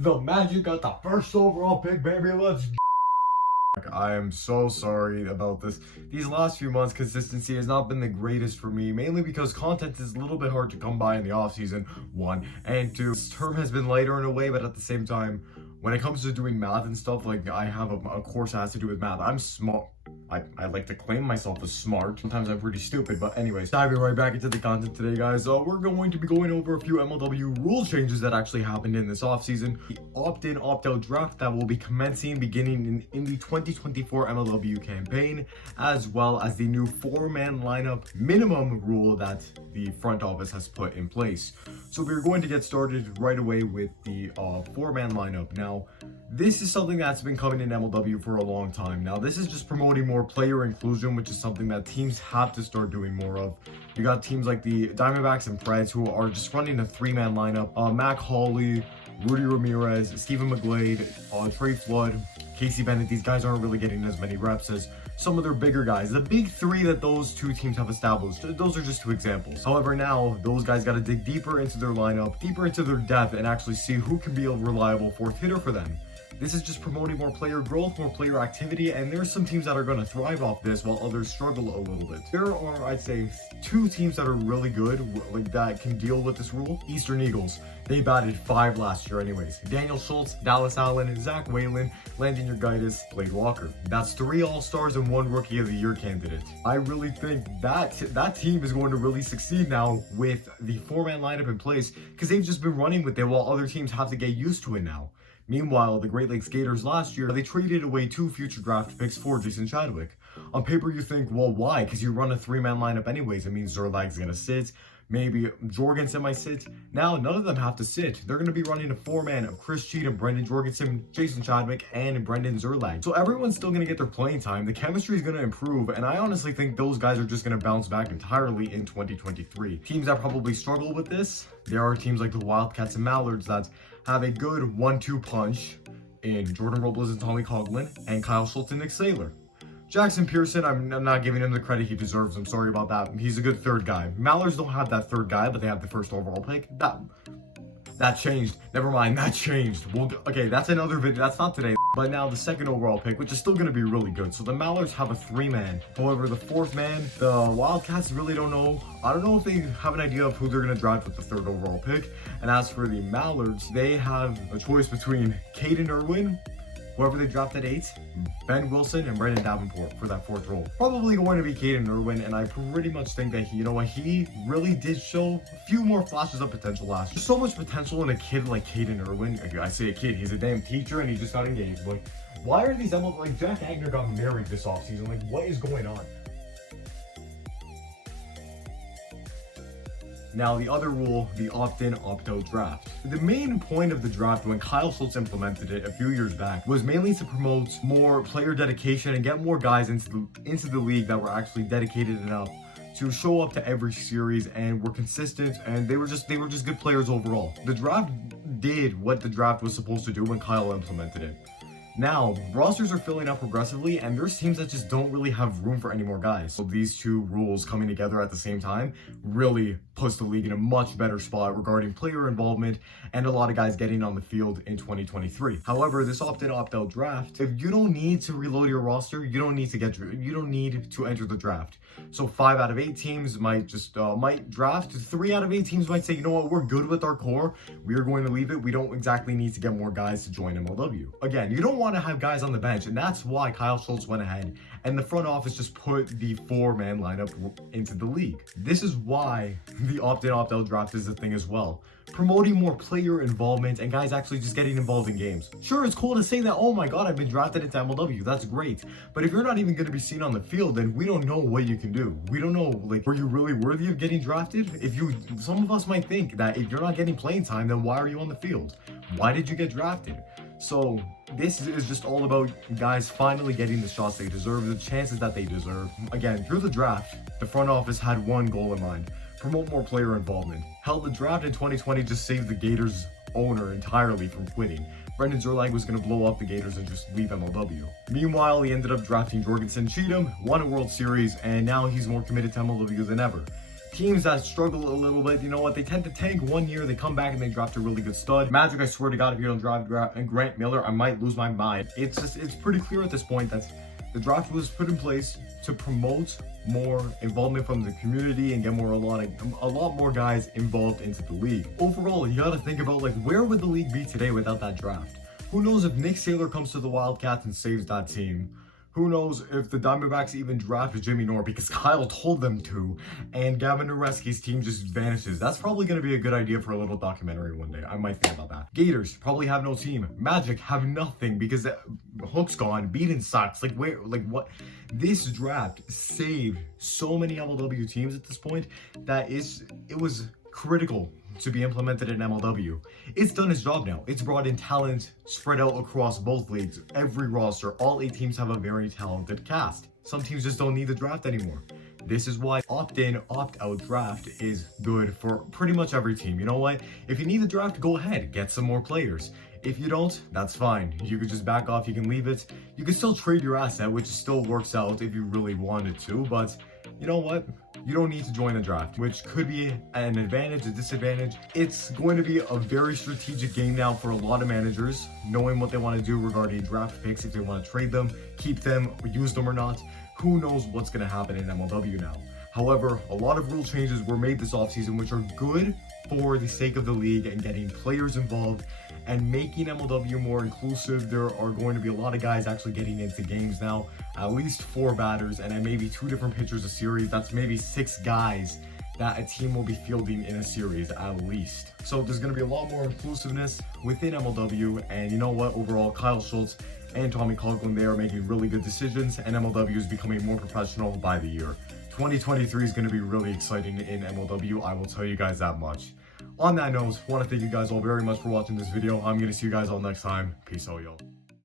The Magic got the first overall pick, baby. Let's go. I am so sorry about this. These last few months, consistency has not been the greatest for me, mainly because content is a little bit hard to come by in the offseason, one. And two, this term has been lighter in a way, but at the same time, when it comes to doing math and stuff, like I have a course that has to do with math. I'm smart. I like to claim myself as smart. Sometimes I'm pretty stupid, but anyways, diving right back into the content today, guys. We're going to be going over a few MLW rule changes that actually happened in this offseason. The opt-in, opt-out draft that will be commencing beginning in the 2024 MLW campaign, as well as the new 4-man lineup minimum rule that the front office has put in place. So we're going to get started right away with the 4-man lineup. Now, this is something that's been coming in MLW for a long time. Now, this is just promoting more player inclusion, which is something that teams have to start doing more of. You got teams like the Diamondbacks and Preds who are just running a 3-man lineup. Mac Hawley, Rudy Ramirez, Stephen McGlade, Trey Flood, Casey Bennett. These guys aren't really getting as many reps as some of their bigger guys. The big three that those two teams have established, those are just two examples. However, now those guys got to dig deeper into their lineup, deeper into their depth, and actually see who can be a reliable fourth hitter for them. This is just promoting more player growth, more player activity, and there's some teams that are going to thrive off this while others struggle a little bit. There are, I'd say, two teams that are really good, like that can deal with this rule. Eastern Eagles. They batted 5 last year anyways. Daniel Schultz, Dallas Allen, Zach Whalen, Landon Urgitis, Blade Walker. That's 3 All-Stars and 1 Rookie of the Year candidate. I really think that team is going to really succeed now with the 4-man lineup in place because they've just been running with it while other teams have to get used to it now. Meanwhile, the Great Lakes Gators last year, they traded away 2 future draft picks for Jason Chadwick. On paper, you think, well, why? Because you run a 3-man lineup anyways. It means Zerlag's going to sit. Maybe Jorgensen might sit. Now, none of them have to sit. They're going to be running a 4-man of Chris Cheatham, Brendan Jorgensen, Jason Chadwick, and Brendan Zerlag. So everyone's still going to get their playing time. The chemistry is going to improve, and I honestly think those guys are just going to bounce back entirely in 2023. Teams that probably struggle with this, there are teams like the Wildcats and Mallards that have a good 1-2 punch in Jordan Robles and Tommy Coughlin, and Kyle Schultz and Nick Saylor. Jackson Pearson, I'm not giving him the credit he deserves. I'm sorry about that. He's a good third guy. Mallards don't have that third guy, but they have the first overall pick. That changed. Never mind, that changed. Well, okay, that's another video. That's not today. But now the second overall pick, which is still going to be really good. So the Mallards have a 3-man. However, the 4th man, the Wildcats really don't know. I don't know if they have an idea of who they're going to draft with the 3rd overall pick. And as for the Mallards, they have a choice between Caden Irwin, whoever they draft at 8, Ben Wilson, and Brendan Davenport for that 4th role. Probably going to be Caden Irwin, and I pretty much think that he really did show a few more flashes of potential last year. There's so much potential in a kid like Caden Irwin. I say a kid, he's a damn teacher, and he just got engaged. Like, why are these like Jack Agner got married this offseason? Like, what is going on? Now, the other rule, the opt-in, opt-out draft. The main point of the draft when Kyle Schultz implemented it a few years back was mainly to promote more player dedication and get more guys into the league that were actually dedicated enough to show up to every series and were consistent, and they were just good players overall. The draft did what the draft was supposed to do when Kyle implemented it. Now, rosters are filling up progressively, and there's teams that just don't really have room for any more guys. So these two rules coming together at the same time really puts the league in a much better spot regarding player involvement and a lot of guys getting on the field in 2023. However, this opt-in, opt-out draft, if you don't need to reload your roster, you don't need to enter the draft. So 5 out of 8 teams might draft. 3 out of 8 teams might say, you know what, we're good with our core. We are going to leave it. We don't exactly need to get more guys to join MLW. Again, you don't want to have guys on the bench, and that's why Kyle Schultz went ahead and the front office just put the 4-man lineup into the league. This is why the opt-in, opt-out draft is a thing as well. Promoting more player involvement and guys actually just getting involved in games. Sure, it's cool to say that, oh my god, I've been drafted into MLW, that's great. But if you're not even going to be seen on the field, then we don't know what you can do. We don't know, like, were you really worthy of getting drafted? Some of us might think that if you're not getting playing time, then why are you on the field? Why did you get drafted? So this is just all about guys finally getting the shots they deserve, the chances that they deserve. Again, through the draft, the front office had one goal in mind: promote more player involvement. Hell, the draft in 2020 just saved the Gators owner entirely from quitting. Brendan Zerlag was going to blow up the Gators and just leave MLW. Meanwhile, he ended up drafting Jorgensen Cheatham, won a World Series, and now he's more committed to MLW than ever. Teams that struggle a little bit, you know what, they tend to tank 1 year, they come back and they draft a really good stud. Magic, I swear to God, if you don't draft Grant Miller, I might lose my mind. It's pretty clear at this point that the draft was put in place to promote more involvement from the community and get a lot more guys involved into the league. Overall, you gotta think about, like, where would the league be today without that draft? Who knows if Nick Saylor comes to the Wildcats and saves that team? Who knows if the Diamondbacks even draft Jimmy Nor because Kyle told them to, and Gavin Nareski's team just vanishes. That's probably going to be a good idea for a little documentary one day. I might think about that. Gators probably have no team. Magic have nothing because Hook's gone. Beaton sucks. Like, where? Like, what? This draft saved so many MLW teams at this point that it was critical to be implemented in MLW. It's done its job now. It's brought in talent spread out across both leagues. Every roster, all 8 teams have a very talented cast. Some teams just don't need the draft anymore. This is why opt-in, opt-out draft is good for pretty much every team. You know what? If you need the draft, go ahead, get some more players. If you don't, that's fine. You could just back off, you can leave it. You can still trade your asset, which still works out if you really wanted to, but you know what? You don't need to join the draft, which could be an advantage, a disadvantage. It's going to be a very strategic game now for a lot of managers, knowing what they want to do regarding draft picks, if they want to trade them, keep them, use them or not. Who knows what's going to happen in MLW now. However, a lot of rule changes were made this offseason, which are good for the sake of the league and getting players involved and making MLW more inclusive. There are going to be a lot of guys actually getting into games now, at least 4 batters and then maybe 2 different pitchers a series. That's maybe 6 guys that a team will be fielding in a series at least. So there's going to be a lot more inclusiveness within MLW, and you know what, overall, Kyle Schultz and Tommy Coughlin, they are making really good decisions, and MLW is becoming more professional by the year. 2023 is going to be really exciting in MLW, I will tell you guys that much. On that note, I want to thank you guys all very much for watching this video. I'm going to see you guys all next time. Peace out, y'all.